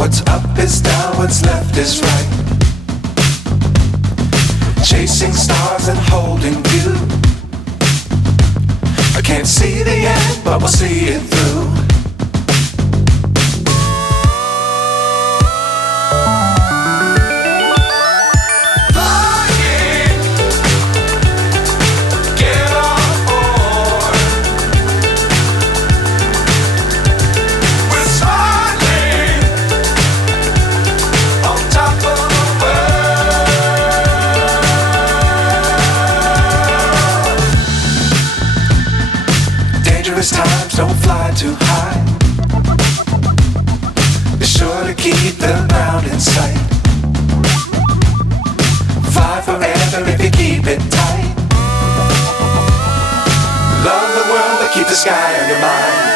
What's up is down, what's left is right. Chasing stars and holding you. I can't see the end, but we'll see it through. Times don't fly too high. Be sure to keep the ground in sight. Fly forever if you keep it tight. Love the world but keep the sky on your mind.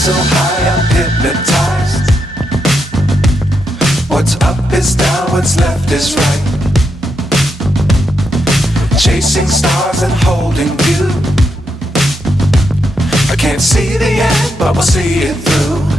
So high I'm hypnotized. What's up is down, what's left is right. Chasing stars and holding you. I can't see the end, but we'll see it through.